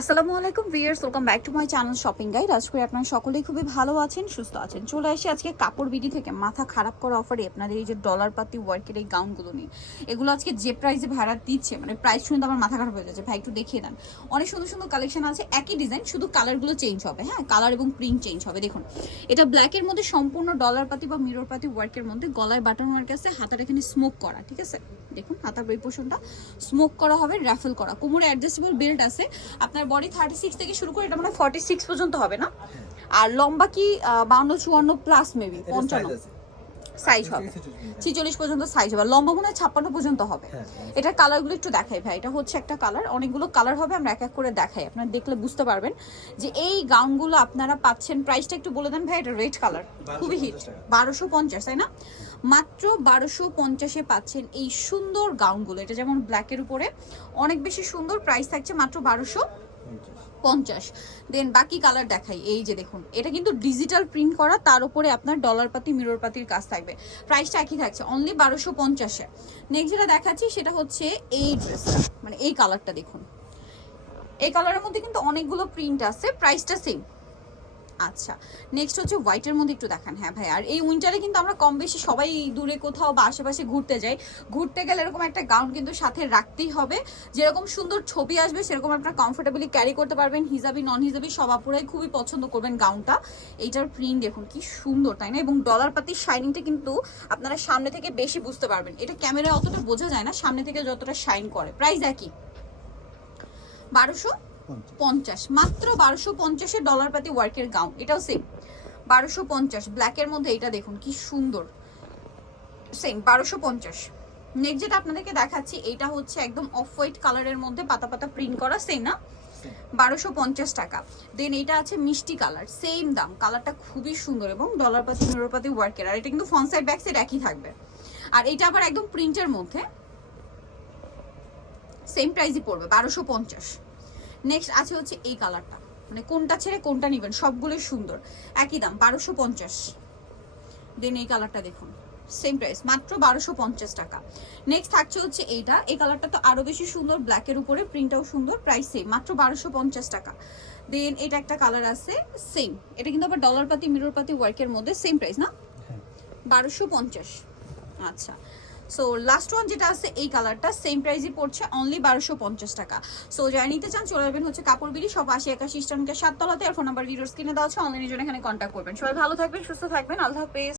আসসালামু আলাইকুম viewers welcome back to my channel shopping guide আজ করে আপনারা সকলেই খুবই ভালো আছেন, সুস্থ আছেন। চলে আসি আজকে কাপড় বিডি থেকে। মাথা খারাপ করা অফারে আপনাদের এই যে ডলার পাতি ওয়ার্কের এই গাউনগুলো নিয়ে। এগুলো আজকে যে প্রাইসে ভাড়া দিচ্ছে মানে প্রাইস শুনে তো আমার মাথা খারাপ হয়ে যাচ্ছে। ভাই, একটু দেখিয়ে দেন। অনেক সুন্দর সুন্দর কালেকশন আছে, একই ডিজাইন শুধু কালারগুলো চেঞ্জ হবে। হ্যাঁ কালার এবং প্রিন্ট চেঞ্জ হবে। দেখুন, এটা ব্ল্যাকের মধ্যে সম্পূর্ণ ডলার পাতি বা মিরর পাতি ওয়ার্কের মধ্যে গলায় বাটন ওয়ার্ক আছে হাতার এখানে স্মোক করা, ঠিক আছে? দেখুন, হাতার এই পোর্শনটা স্মোক করা হবে র্যাফেল করা। কোমরে অ্যাডজাস্টেবল বেল্ট আছে। আপনার বডি থার্টি সিক্স থেকে শুরু করে এটা মানে ফর্টি সিক্স পর্যন্ত হবে না? আর লম্বা কি বাউন্ন চুয়ান্ন প্লাস মেবি পঞ্চান্ন। সাইজ হবে। ছিচল্লিশ পর্যন্ত। সাইজ হবে। লম্বা মনে হয় ছাপ্পান্ন পর্যন্ত হবে। হ্যাঁ, এটার কালারগুলো একটু দেখাই ভাই। এটা হচ্ছে একটা কালার অনেকগুলো কালার হবে আমরা এক এক করে দেখাই। আপনারা দেখলে বুঝতে পারবেন যে এই গাউনগুলো আপনারা পাচ্ছেন। প্রাইসটা একটু বলে দেন ভাই এটা রেড কালার খুবই হিট 1250 বারোশো পঞ্চাশ তাই না? মাত্র বারোশো পঞ্চাশে পাচ্ছেন এই সুন্দর গাউনগুলো এটা যেমন ব্ল্যাকের উপরে অনেক বেশি সুন্দর প্রাইস থাকছে মাত্র বারোশো। পঞ্চাশ। দেন বাকি কালার দেখাই। এই যে দেখুন, এটা কিন্তু ডিজিটাল প্রিন্ট করা, তার উপরে আপনার ডলার পাতি মিরর পাতির কাজ থাকবে। প্রাইসটা একই থাকছে অনলি বারোশো পঞ্চাশে। নেক্সট যেটা দেখাচ্ছি, সেটা হচ্ছে এই ড্রেসটা মানে এই কালারটা দেখুন। এই কালারের মধ্যে কিন্তু অনেকগুলো প্রিন্ট আছে প্রাইসটা সেম আচ্ছা নেক্সট হচ্ছে হোয়াইটের মধ্যে একটু দেখান। হ্যাঁ ভাই, আর এই উইন্টারে কিন্তু আমরা কম বেশি সবাই দূরে কোথাও বা আশেপাশে ঘুরতে যাই। ঘুরতে গেলে এরকম একটা গাউন কিন্তু সাথে রাখতেই হবে। যেরকম সুন্দর ছবি আসবে, সেরকম আপনারা কমফোর্টেবলি ক্যারি করতে পারবেন। হিজাবি নন হিজাবি সব আপুরাই খুবই পছন্দ করবেন গাউনটা এইটার প্রিন্ট দেখুন, কি সুন্দর, তাই না? এবং ডলার পাতির শাইনিংটা কিন্তু আপনারা সামনে থেকে বেশি বুঝতে পারবেন। এটা ক্যামেরায় অতটা বোঝা যায় না, সামনে থেকে যতটা শাইন করে। প্রাইস একই। বারোশো? পঞ্চাশ। মাত্র বারোশো পঞ্চাশে ডলার পাতি ওয়ার্কের গাউন এটাও সেম বারোশো পঞ্চাশ। ব্ল্যাকের মধ্যে এটা দেখুন কি সুন্দর। সেম বারোশো পঞ্চাশ। নেক্সট যেটা আপনাদেরকে দেখাচ্ছি এটা হচ্ছে একদম অফ হোয়াইট কালারের মধ্যে পাতা পাতা প্রিন্ট করা সেম না? বারোশো পঞ্চাশ টাকা। দেন এটা আছে মিষ্টি কালার সেম দাম। কালারটা খুবই সুন্দর এবং ডলার পাতি নিউরোপাতি ওয়ার্কের আর এটা কিন্তু ফ্রন্ট সাইড ব্যাক সাইড একই থাকবে। আর এটা আবার একদম প্রিন্টের মধ্যে সেম প্রাইসই পড়বে বারোশো পঞ্চাশ। নেক্সট আছে হচ্ছে এই কালারটা মানে কোনটা ছেড়ে কোনটা নেবেন সবগুলোই সুন্দর। একই দাম বারোশো পঞ্চাশ। দেন এই কালারটা দেখুন সেম প্রাইস মাত্র বারোশো পঞ্চাশ টাকা। নেক্সট থাকছে হচ্ছে এইটা এই কালারটা তো আরও বেশি সুন্দর ব্ল্যাকের উপরে প্রিন্টটাও সুন্দর প্রাইস সেম মাত্র বারোশো পঞ্চাশ টাকা। দেন এটা একটা কালার আছে সেম এটা কিন্তু আবার ডলার পাতি মিরর পাতি ওয়ার্কের মধ্যে সেম প্রাইস না? বারোশো পঞ্চাশ। আচ্ছা। সো লাস্ট ওয়ান যেটা আছে, এই কালারটা সেম প্রাইসই পড়ছে অনলি বারোশো পঞ্চাশ টাকা। সো যারা নিতে চান চলে যাবেন হচ্ছে কাপড় বিড়ি, সব আশি একাশি স্টানকে সাততলাতে। আর ফোন নাম্বার ভিডিওর স্ক্রিনে দেওয়া আছে অনলাইনের জন্য এখানে কন্ট্যাক্ট করবেন। সবাই ভালো থাকবেন, সুস্থ থাকবেন। আল্লাহ হাফেজ।